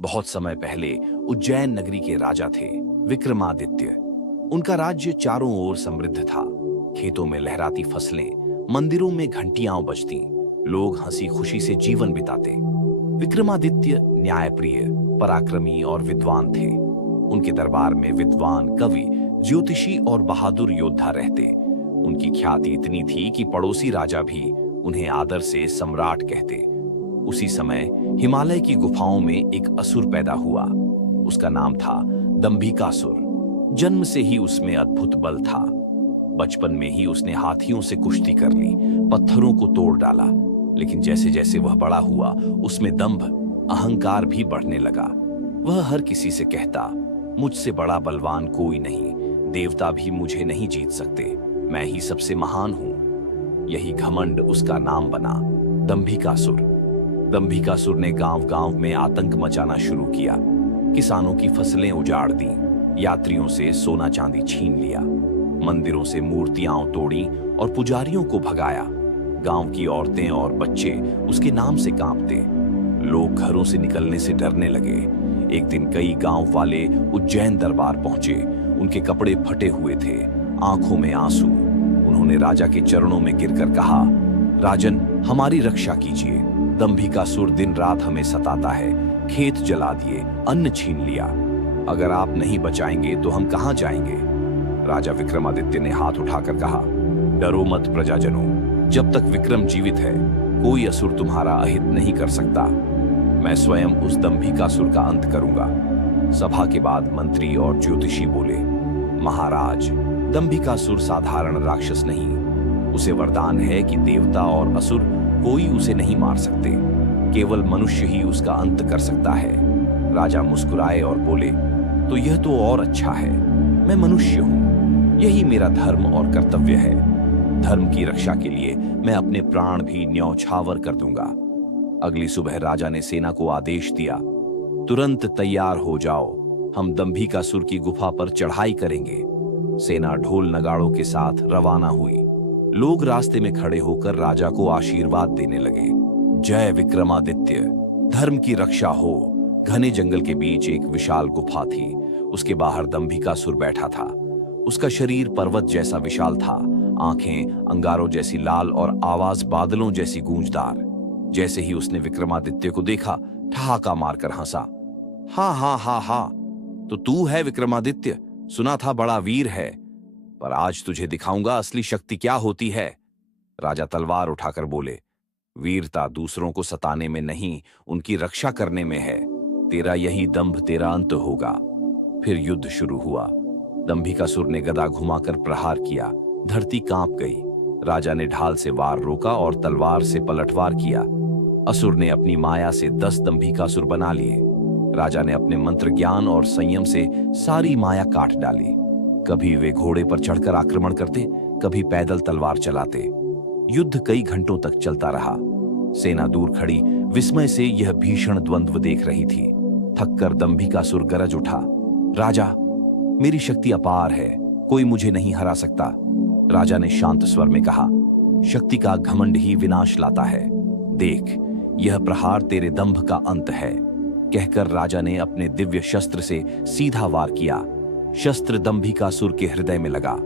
बहुत समय पहले उज्जैन नगरी के राजा थे विक्रमादित्य। उनका राज्य चारों ओर समृद्ध था। खेतों में लहराती फसलें, मंदिरों में घंटियां बजती, लोग हंसी खुशी से जीवन बिताते। विक्रमादित्य न्यायप्रिय, पराक्रमी और विद्वान थे। उनके दरबार में विद्वान, कवि, ज्योतिषी और बहादुर योद्धा रहते। उनकी ख्याति इतनी थी कि पड़ोसी राजा भी उन्हें आदर से सम्राट कहते। उसी समय हिमालय की गुफाओं में एक असुर पैदा हुआ। उसका नाम था दंभिकासुर। जन्म से ही उसमें अद्भुत बल था। बचपन में ही उसने हाथियों से कुश्ती कर ली, पत्थरों को तोड़ डाला। लेकिन जैसे जैसे वह बड़ा हुआ, उसमें दंभ, अहंकार भी बढ़ने लगा। वह हर किसी से कहता, मुझसे बड़ा बलवान कोई नहीं, देवता भी मुझे नहीं जीत सकते, मैं ही सबसे महान हूं। यही घमंड उसका नाम बना, दंभिकासुर। दंभिकासुर ने गांव-गांव में आतंक मचाना शुरू किया। किसानों की फसलें उजाड़ दी, यात्रियों से सोना चांदी छीन लिया, मंदिरों से मूर्तियां तोड़ी और पुजारियों को भगाया। गांव की औरतें और बच्चे उसके नाम से कांपते। लोग घरों से निकलने से डरने लगे। एक दिन कई गांव वाले उज्जैन दरबार पहुंचे। उनके कपड़े फटे हुए थे, आंखों में आंसू। उन्होंने राजा के चरणों में गिरकर कहा, राजन, हमारी रक्षा कीजिए। दंभिकासुर दिन रात हमें सताता है, खेत जला दिए, अन्न छीन लिया। अगर आप नहीं बचाएंगे तो हम कहां जाएंगे? राजा विक्रमादित्य ने हाथ उठाकर कहा, डरो मत प्रजाजनों, जब तक विक्रम जीवित है कोई असुर तुम्हारा अहित नहीं कर सकता। मैं स्वयं उस दंभिकासुर का अंत करूंगा। सभा के बाद मंत्री और ज्योतिषी बोले, महाराज, दंभिकासुर साधारण राक्षस नहीं, उसे वरदान है कि देवता और असुर कोई उसे नहीं मार सकते, केवल मनुष्य ही उसका अंत कर सकता है। राजा मुस्कुराए और बोले, तो यह तो और अच्छा है। मैं मनुष्य हूं, यही मेरा धर्म और कर्तव्य है। धर्म की रक्षा के लिए मैं अपने प्राण भी न्यौछावर कर दूंगा। अगली सुबह राजा ने सेना को आदेश दिया, तुरंत तैयार हो जाओ, हम दंभिकासुर की गुफा पर चढ़ाई करेंगे। सेना ढोल नगाड़ों के साथ रवाना हुई। लोग रास्ते में खड़े होकर राजा को आशीर्वाद देने लगे। जय विक्रमादित्य, धर्म की रक्षा हो। घने जंगल के बीच एक विशाल गुफा थी। उसके बाहर दंभिकासुर बैठा था। उसका शरीर पर्वत जैसा विशाल था, आंखें अंगारों जैसी लाल और आवाज बादलों जैसी गूंजदार। जैसे ही उसने विक्रमादित्य को देखा, ठहाका मारकर हंसा। हा हा हा हा, तो तू है विक्रमादित्य? सुना था बड़ा वीर है, पर आज तुझे दिखाऊंगा असली शक्ति क्या होती है। राजा तलवार उठाकर बोले, वीरता दूसरों को सताने में नहीं, उनकी रक्षा करने में है। तेरा यही दंभ तेरा अंत होगा। फिर युद्ध शुरू हुआ। दंभिकासुर ने गदा घुमाकर प्रहार किया। धरती कांप गई। राजा ने ढाल से वार रोका और तलवार से पलटवार किया। असुर ने अपनी माया से 10 दंभिकासुर बना लिए। राजा ने अपने मंत्र ज्ञान और संयम से सारी माया काट डाली। कभी वे घोड़े पर चढ़कर आक्रमण करते, कभी पैदल तलवार चलाते। युद्ध कई घंटों तक चलता रहा। सेना दूर खड़ी विस्मय से यह भीषण द्वंद्व देख रही थी। थककर दंभिकासुर गरज उठा, राजा, मेरी शक्ति अपार है, कोई मुझे नहीं हरा सकता। राजा ने शांत स्वर में कहा, शक्ति का घमंड ही विनाश लाता है। देख, यह प्रहार तेरे दंभ का अंत है। कहकर राजा ने अपने दिव्य शस्त्र से सीधा वार किया। शस्त्र दंभिकासुर के हृदय में लगा।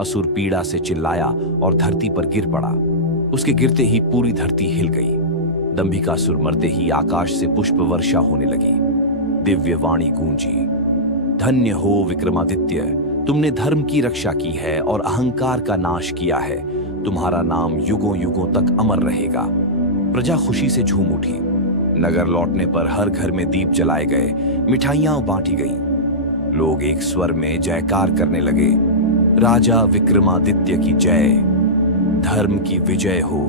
असुर पीड़ा से चिल्लाया और धरती पर गिर पड़ा। उसके गिरते ही पूरी धरती हिल गई। दंभिकासुर मरते ही आकाश से पुष्प वर्षा होने लगी। दिव्य वाणी गूंजी, धन्य हो विक्रमादित्य, तुमने धर्म की रक्षा की है और अहंकार का नाश किया है। तुम्हारा नाम युगों युगों तक अमर रहेगा। प्रजा खुशी से झूम उठी। नगर लौटने पर हर घर में दीप जलाए गए, मिठाइयां बांटी गईं। लोग एक स्वर में जयकार करने लगे, राजा विक्रमादित्य की जय, धर्म की विजय हो।